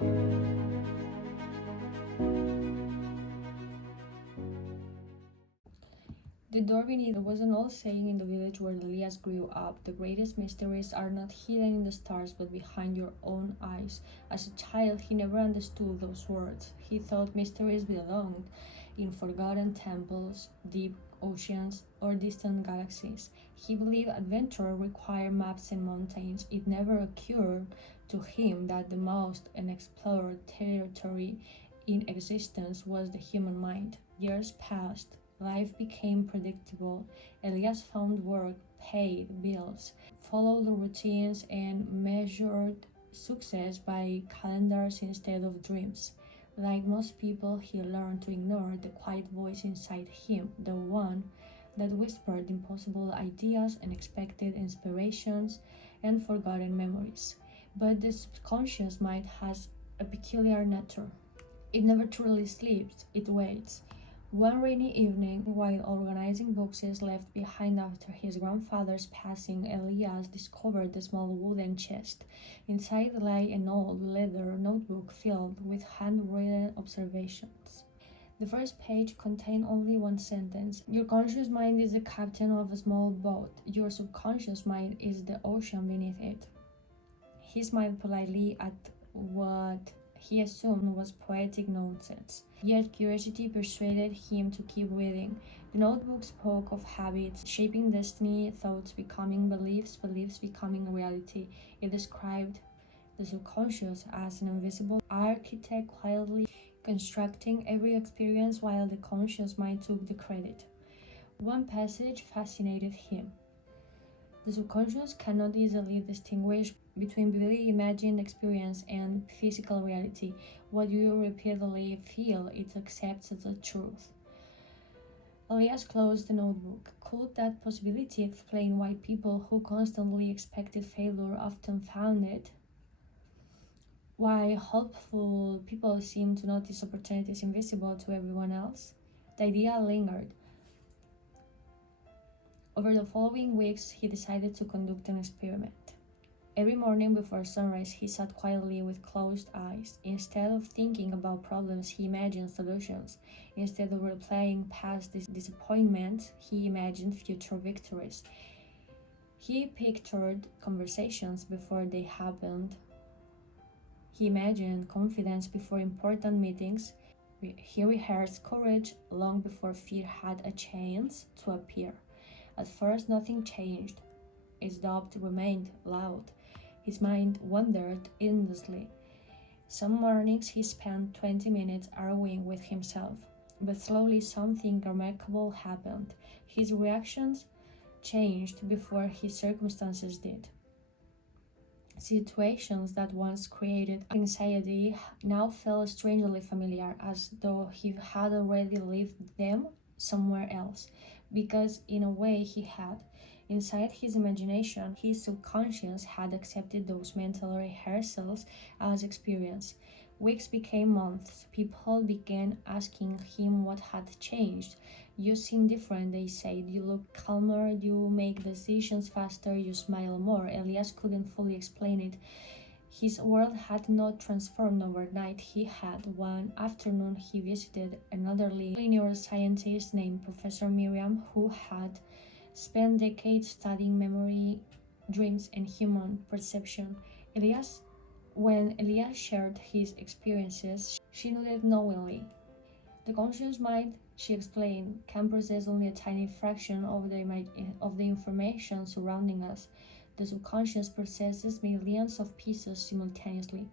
The door beneath was an old saying in the village where Elias grew up: the greatest mysteries are not hidden in the stars but behind your own eyes. As a child, he never understood those words. He thought mysteries belonged in forgotten temples, deep oceans, or distant galaxies. He believed adventure required maps and mountains. It never occurred to him that the most unexplored territory in existence was the human mind. Years passed. Life became predictable. Elias found work, paid bills, followed routines, and measured success by calendars instead of dreams. Like most people, he learned to ignore the quiet voice inside him, the one that whispered impossible ideas, unexpected inspirations, and forgotten memories. But the subconscious mind has a peculiar nature. It never truly sleeps, it waits. One rainy evening, while organizing boxes left behind after his grandfather's passing, Elias discovered a small wooden chest. Inside lay an old leather notebook filled with handwritten observations. The first page contained only one sentence: your conscious mind is the captain of a small boat. Your subconscious mind is the ocean beneath it. He smiled politely at what he assumed was poetic nonsense. Yet curiosity persuaded him to keep reading. The notebook spoke of habits shaping destiny, thoughts becoming beliefs, beliefs becoming reality. It described the subconscious as an invisible architect quietly constructing every experience while the conscious mind took the credit. One passage fascinated him. The subconscious cannot easily distinguish between vividly imagined experience and physical reality. What you repeatedly feel, it accepts as a truth. Elias closed the notebook. Could that possibility explain why people who constantly expected failure often found it? Why hopeful people seem to notice opportunities invisible to everyone else? The idea lingered. Over the following weeks, he decided to conduct an experiment. Every morning before sunrise, he sat quietly with closed eyes. Instead of thinking about problems, he imagined solutions. Instead of replaying past disappointments, he imagined future victories. He pictured conversations before they happened. He imagined confidence before important meetings. He rehearsed courage long before fear had a chance to appear. At first, nothing changed. His doubt remained loud. His mind wandered endlessly. Some mornings he spent 20 minutes arguing with himself, but slowly something remarkable happened. His reactions changed before his circumstances did. Situations that once created anxiety now felt strangely familiar, as though he had already lived them somewhere else, because in a way he had. Inside his imagination, his subconscious had accepted those mental rehearsals as experience. Weeks became months. People began asking him what had changed. You seem different, they said. You look calmer, you make decisions faster, you smile more. Elias couldn't fully explain it. His world had not transformed overnight. He had. One afternoon, he visited an elderly neuroscientist named Professor Miriam, who had spent decades studying memory, dreams, and human perception. When Elias shared his experiences, she nodded knowingly. The conscious mind, she explained, can process only a tiny fraction of the information surrounding us. The subconscious processes millions of pieces simultaneously.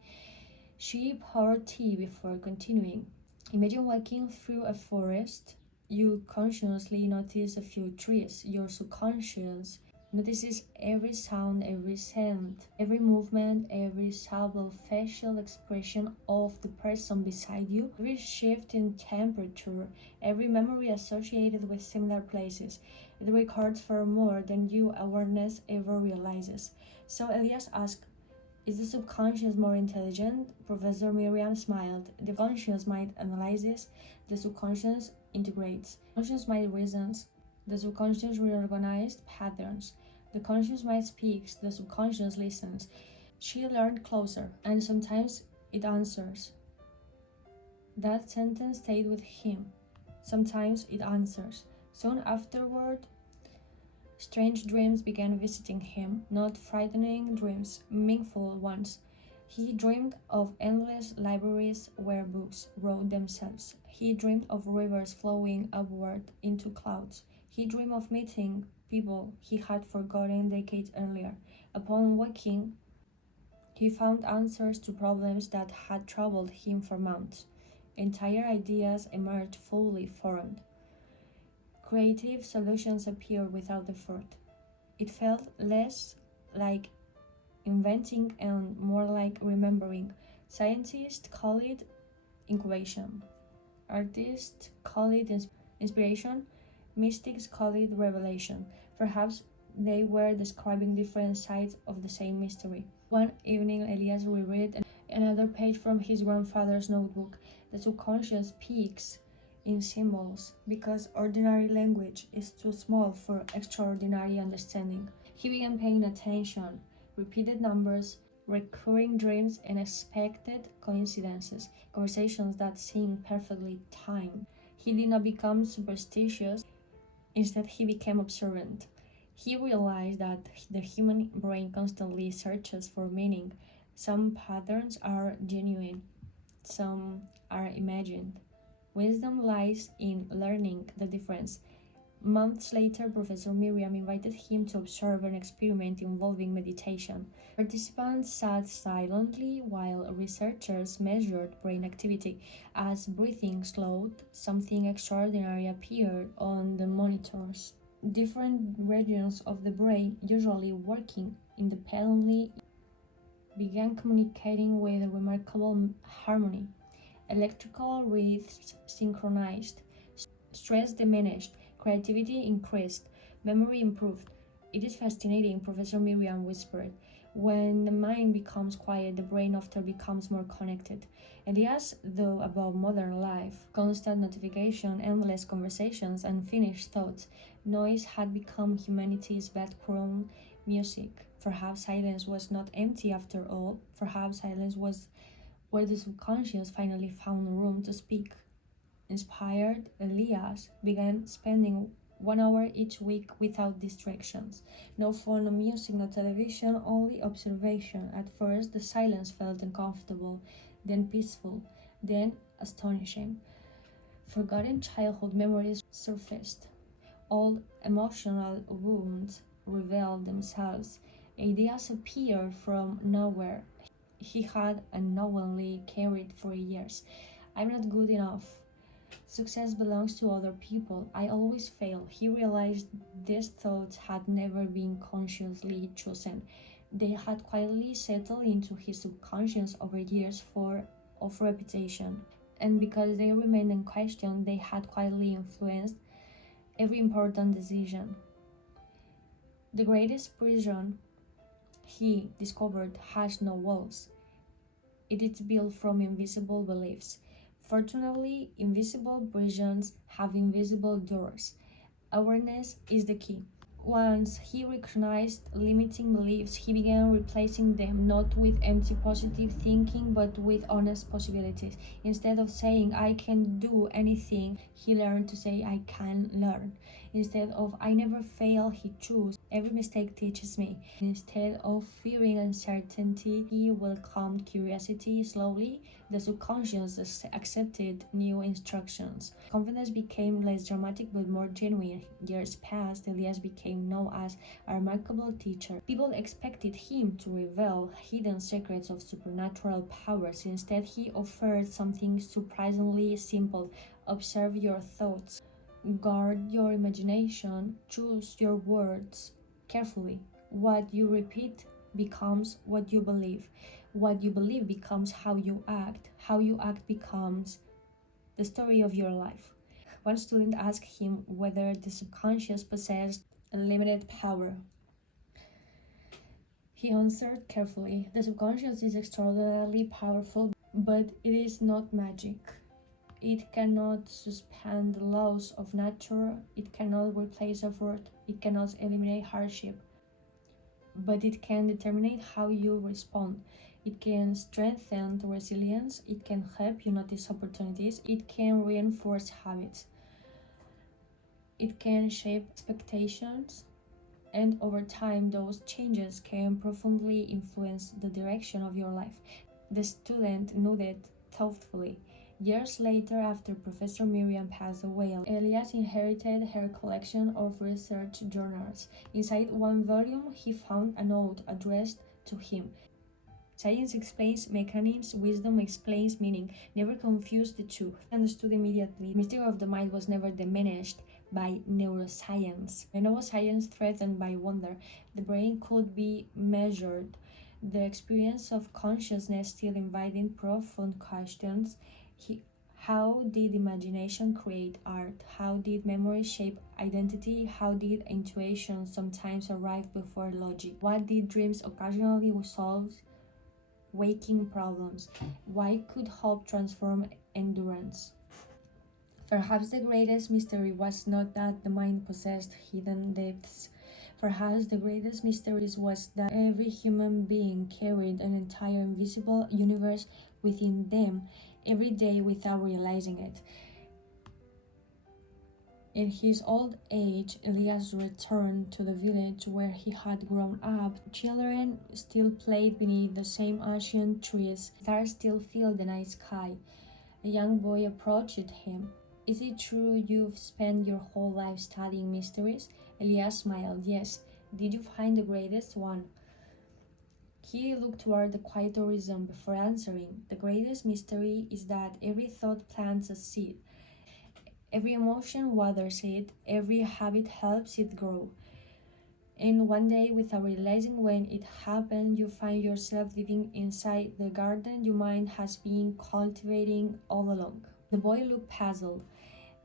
She poured tea before continuing. Imagine walking through a forest. You consciously notice a few trees. Your subconscious notices every sound, every scent, every movement, every subtle facial expression of the person beside you, every shift in temperature, every memory associated with similar places. It records far more than your awareness ever realizes. So Elias asked, is the subconscious more intelligent? Professor Miriam smiled. The conscious mind analyzes, the subconscious integrates. The conscious mind reasons, the subconscious reorganizes patterns. The conscious mind speaks, the subconscious listens. She learned closer, and sometimes it answers. That sentence stayed with him. Sometimes it answers. Soon afterward, strange dreams began visiting him, not frightening dreams, meaningful ones. He dreamed of endless libraries where books wrote themselves. He dreamed of rivers flowing upward into clouds. He dreamed of meeting people he had forgotten decades earlier. Upon waking, he found answers to problems that had troubled him for months. Entire ideas emerged fully formed. Creative solutions appeared without effort. It felt less like inventing and more like remembering. Scientists call it incubation. Artists call it inspiration. Mystics call it revelation. Perhaps they were describing different sides of the same mystery. One evening, Elias reread another page from his grandfather's notebook. The subconscious speaks in symbols because ordinary language is too small for extraordinary understanding. He began paying attention. Repeated numbers, recurring dreams, and unexpected coincidences, conversations that seemed perfectly timed. He did not become superstitious, instead, he became observant. He realized that the human brain constantly searches for meaning. Some patterns are genuine, some are imagined. Wisdom lies in learning the difference. Months later, Professor Miriam invited him to observe an experiment involving meditation. Participants sat silently while researchers measured brain activity. As breathing slowed, something extraordinary appeared on the monitors. Different regions of the brain, usually working independently, began communicating with remarkable harmony. Electrical rhythms synchronized, stress diminished, creativity increased, memory improved. It is fascinating, Professor Miriam whispered. When the mind becomes quiet, the brain often becomes more connected. Elias, though above modern life, constant notification, endless conversations, unfinished thoughts, noise had become humanity's background music. Perhaps silence was not empty after all. Perhaps silence was where the subconscious finally found room to speak. Inspired, Elias began spending 1 hour each week without distractions. No phone, no music, no television, only observation. At first, the silence felt uncomfortable, then peaceful, then astonishing. Forgotten childhood memories surfaced. Old emotional wounds revealed themselves. Ideas appeared from nowhere he had unknowingly carried for years. I'm not good enough. Success belongs to other people. I always fail. He realized these thoughts had never been consciously chosen. They had quietly settled into his subconscious over years of repetition. And because they remained unquestioned, they had quietly influenced every important decision. The greatest prison, he discovered, has no walls. It is built from invisible beliefs. Fortunately, invisible prisons have invisible doors. Awareness is the key. Once he recognized limiting beliefs, he began replacing them not with empty positive thinking but with honest possibilities. Instead of saying, I can do anything, he learned to say, I can learn. Instead of, I never fail, he chose, every mistake teaches me. Instead of fearing uncertainty, he welcomed curiosity. Slowly, the subconscious accepted new instructions. Confidence became less dramatic but more genuine. Years passed, Elias became known as a remarkable teacher. People expected him to reveal hidden secrets of supernatural powers. Instead, he offered something surprisingly simple: observe your thoughts, guard your imagination, choose your words carefully. What you repeat becomes what you believe. What you believe becomes how you act. How you act becomes the story of your life. One student asked him whether the subconscious possessed unlimited power. He answered carefully, the subconscious is extraordinarily powerful, but it is not magic. It cannot suspend the laws of nature, it cannot replace effort, it cannot eliminate hardship, but it can determine how you respond. It can strengthen resilience, it can help you notice opportunities, it can reinforce habits, it can shape expectations, and over time, those changes can profoundly influence the direction of your life. The student nodded thoughtfully. Years later, after Professor Miriam passed away, Elias inherited her collection of research journals. Inside one volume, he found a note addressed to him. Science explains mechanisms, wisdom explains meaning. Never confuse the two. He understood immediately. The mystery of the mind was never diminished by neuroscience. The neuroscience threatened by wonder. The brain could be measured. The experience of consciousness still inviting profound questions. How did imagination create art? How did memory shape identity? How did intuition sometimes arrive before logic? What did dreams occasionally solve waking problems? Why could hope transform endurance? Perhaps the greatest mystery was not that the mind possessed hidden depths. Perhaps the greatest mystery was that every human being carried an entire invisible universe within them every day without realizing it. In his old age, Elias returned to the village where he had grown up. Children still played beneath the same ancient trees. Stars still filled the night sky. A young boy approached him. "Is it true you've spent your whole life studying mysteries?" Elias smiled. "Yes." "Did you find the greatest one?" He looked toward the quiet horizon before answering. "The greatest mystery is that every thought plants a seed. Every emotion waters it, every habit helps it grow. And one day, without realizing when it happened, you find yourself living inside the garden your mind has been cultivating all along." The boy looked puzzled.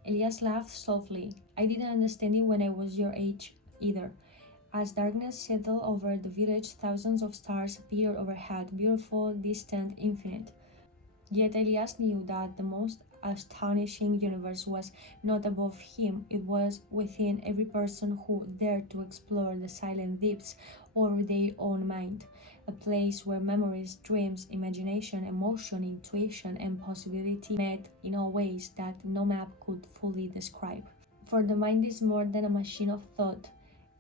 Elias laughed softly. "I didn't understand it when I was your age either." As darkness settled over the village, thousands of stars appeared overhead, beautiful, distant, infinite. Yet Elias knew that the most astonishing universe was not above him, it was within every person who dared to explore the silent depths of their own mind, a place where memories, dreams, imagination, emotion, intuition, and possibility met in all ways that no map could fully describe. For the mind is more than a machine of thought.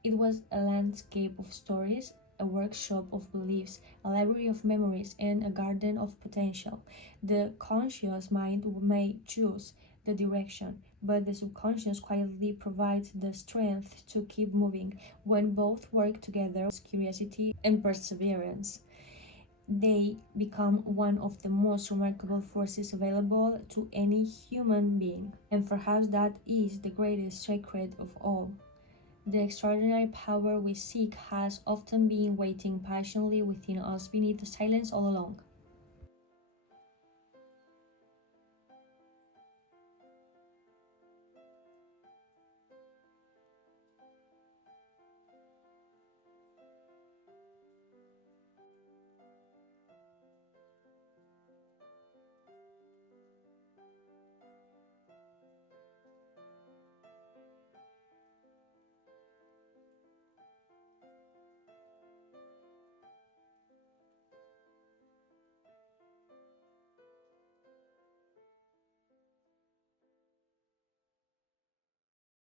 It was a landscape of stories, a workshop of beliefs, a library of memories, and a garden of potential. The conscious mind may choose the direction, but the subconscious quietly provides the strength to keep moving. When both work together, curiosity and perseverance, they become one of the most remarkable forces available to any human being. And perhaps that is the greatest secret of all. The extraordinary power we seek has often been waiting patiently within us beneath the silence all along.